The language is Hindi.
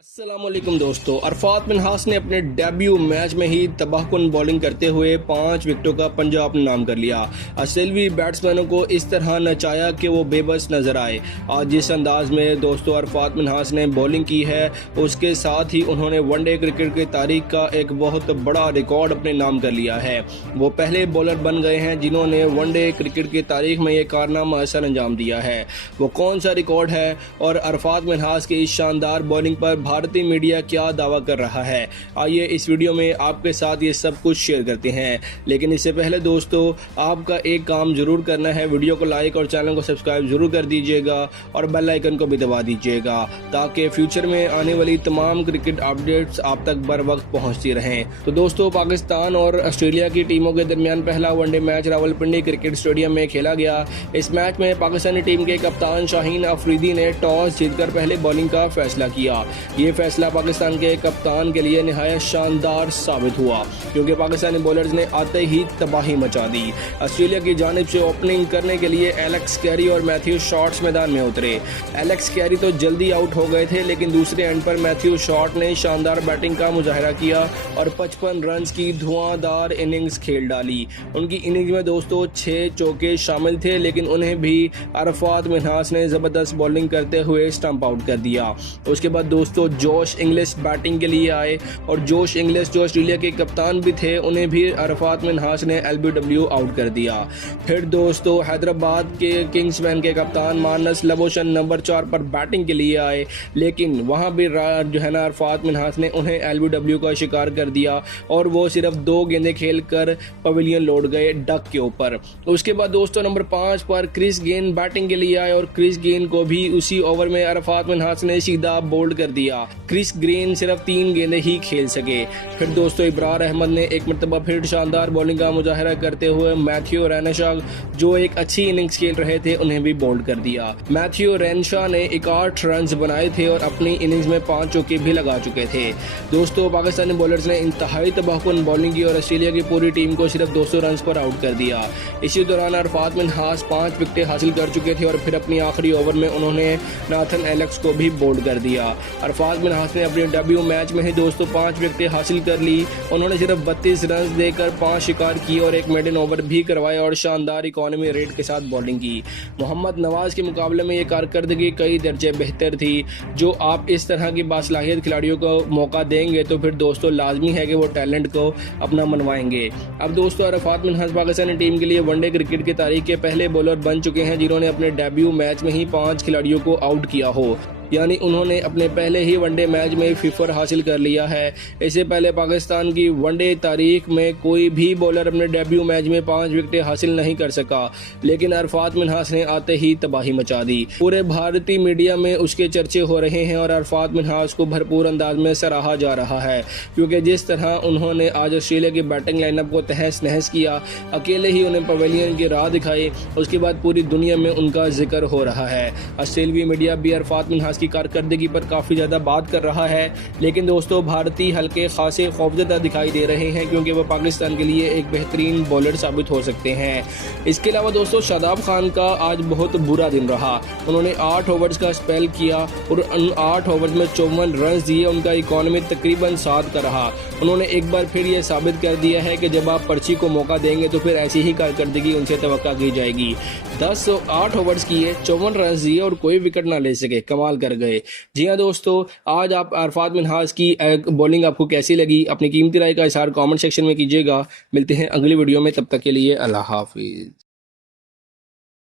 अस्सलामुअलैकुम दोस्तों, अरफात मिन्हास ने अपने डेब्यू मैच में ही तबाहकुन बॉलिंग करते हुए 5 विकेटों का पंजा अपने नाम कर लिया। ऑस्ट्रेलियाई बैट्समैनों को इस तरह नचाया कि वो बेबस नजर आए। आज जिस अंदाज में दोस्तों अरफात मिन्हास ने बॉलिंग की है, उसके साथ ही उन्होंने वनडे क्रिकेट की तारीख का एक बहुत बड़ा रिकॉर्ड अपने नाम कर लिया है। वो पहले बॉलर बन गए हैं जिन्होंने वनडे क्रिकेट की तारीख में ये कारनामा असर अंजाम दिया है। वो कौन सा रिकॉर्ड है और अरफात मिन्हास की इस शानदार बॉलिंग पर भारतीय मीडिया क्या दावा कर रहा है, आइए इस वीडियो में आपके साथ ये सब कुछ शेयर करते हैं। लेकिन इससे पहले दोस्तों आपका एक काम जरूर करना है, वीडियो को लाइक और चैनल को सब्सक्राइब जरूर कर दीजिएगा और बेल आइकन को भी दबा दीजिएगा ताकि फ्यूचर में आने वाली तमाम क्रिकेट अपडेट्स आप तक बर वक्त पहुंचती रहें। तो दोस्तों पाकिस्तान और ऑस्ट्रेलिया की टीमों के दरमियान पहला one day match Rawalpindi cricket stadium में खेला गया। इस मैच में पाकिस्तानी टीम के कप्तान शाहीन अफरीदी ने टॉस जीतकर पहले बॉलिंग का फैसला किया। ये फैसला पाकिस्तान के कप्तान के लिए निहायत शानदार साबित हुआ क्योंकि पाकिस्तानी बॉलर्स ने आते ही तबाही मचा दी। ऑस्ट्रेलिया की जानिब से ओपनिंग करने के लिए एलेक्स कैरी और मैथ्यू शॉर्ट्स मैदान में उतरे। एलेक्स कैरी तो जल्दी आउट हो गए थे, लेकिन दूसरे एंड पर मैथ्यू शॉर्ट ने शानदार बैटिंग का मुजाहरा किया और 55 रन की धुआंधार इनिंग्स खेल डाली। उनकी इनिंग्स में दोस्तों 6 चौके शामिल थे, लेकिन उन्हें भी अरफात मिन्हास ने जबरदस्त बॉलिंग करते हुए स्टंप आउट कर दिया। उसके बाद दोस्तों जोश इंग्लिश बैटिंग के लिए आए और जोश इंग्लिश जो ऑस्ट्रेलिया के कप्तान भी थे, उन्हें भी अरफात मिन्हास ने एलबीडब्ल्यू आउट कर दिया। फिर दोस्तों हैदराबाद के किंग्समैन के कप्तान मानस लबोशन नंबर 4 पर बैटिंग के लिए आए, लेकिन वहां भी जो है ना अरफात मिन्हास ने उन्हें एलबीडब्ल्यू का शिकार कर दिया और वो सिर्फ 2 गेंदें खेलकर पवेलियन लौट गए डक के ऊपर। उसके बाद दोस्तों नंबर 5 पर क्रिस गेन बैटिंग के लिए आए और क्रिस गेन को भी उसी ओवर में अरफात मिन्हास ने सीधा बोल्ड कर दिया। क्रिस ग्रीन सिर्फ 3 गेंदें ही खेल सके। फिर दोस्तों इब्रार अहमद ने एक मरतबा फिर शानदार बॉलिंग का मुजाहरा करते हुए मैथ्यू रेनशा जो एक अच्छी इनिंग्स खेल रहे थे, उन्हें भी बोल्ड कर दिया। मैथ्यू रेनशा ने 61 रन बनाए थे और अपनी इनिंग्स में 5 चौके भी लगा चुके थे। दोस्तों पाकिस्तानी बॉलर्स ने इंतहाई तबाहकुन बॉलिंग की और ऑस्ट्रेलिया की पूरी टीम को सिर्फ 200 रन पर आउट कर दिया। इसी दौरान अरफात मिन्हास 5 विकेटें हासिल कर चुके थे और फिर अपनी आखिरी ओवर में उन्होंने नाथन एलेक्स को भी बोल्ड कर दिया। अरफात मिन्हास ने अपने डेब्यू मैच में ही दोस्तों 5 विकेटें हासिल कर ली। उन्होंने सिर्फ 32 रन देकर 5 शिकार किए और एक मेडन ओवर भी करवाया और शानदार इकोनॉमी रेट के साथ बॉलिंग की। मोहम्मद नवाज के मुकाबले में ये कारकर्दगी कई दर्जे बेहतर थी। जो आप इस तरह की बासलाहियत खिलाड़ियों को मौका देंगे तो फिर दोस्तों लाजमी है कि वो टैलेंट को अपना मनवाएंगे। अब दोस्तों अरफात मिन्हास पाकिस्तानी टीम के लिए वनडे क्रिकेट की तारीख के पहले बॉलर बन चुके हैं जिन्होंने अपने डेब्यू मैच में ही 5 खिलाड़ियों को आउट किया हो, यानी उन्होंने अपने पहले ही वनडे मैच में फिफर हासिल कर लिया है। इससे पहले पाकिस्तान की वनडे तारीख में कोई भी बॉलर अपने डेब्यू मैच में 5 विकेटें हासिल नहीं कर सका, लेकिन अरफात मिन्हास ने आते ही तबाही मचा दी। पूरे भारतीय मीडिया में उसके चर्चे हो रहे हैं और अरफात मिन्हास को भरपूर अंदाज में सराहा जा रहा है क्योंकि जिस तरह उन्होंने आज ऑस्ट्रेलिया की बैटिंग लाइनअप को तहस नहस किया, अकेले ही उन्हें पवेलियन की राह दिखाई, उसके बाद पूरी दुनिया में उनका जिक्र हो रहा है। ऑस्ट्रेलियाई मीडिया भी अरफात मिन्हास की कारकर्दगी पर काफ़ी ज़्यादा बात कर रहा है, लेकिन दोस्तों भारतीय हल्के खासे खौफजदा दिखाई दे रहे हैं क्योंकि वो पाकिस्तान के लिए एक बेहतरीन बॉलर साबित हो सकते हैं। इसके अलावा दोस्तों शादाब खान का आज बहुत बुरा दिन रहा। उन्होंने 8 ओवर्स का स्पेल किया और उन 8 ओवर्स में 54 रन दिए। उनका इकोनॉमी तकरीबन 7 का रहा। उन्होंने एक बार फिर ये साबित कर दिया है कि जब आप पर्ची को मौका देंगे तो फिर ऐसी ही कारकर्दगी उनसे तवक्का की जाएगी। 8 ओवर्स किए, 54 रन दिए और कोई विकेट ना ले सके, कमाल कर गए। जी हाँ दोस्तों, आज आप अरफात मिन्हास की बॉलिंग आपको कैसी लगी, अपनी कीमती राय का इज़हार कमेंट सेक्शन में कीजिएगा। मिलते हैं अगली वीडियो में, तब तक के लिए अल्लाह हाफिज़।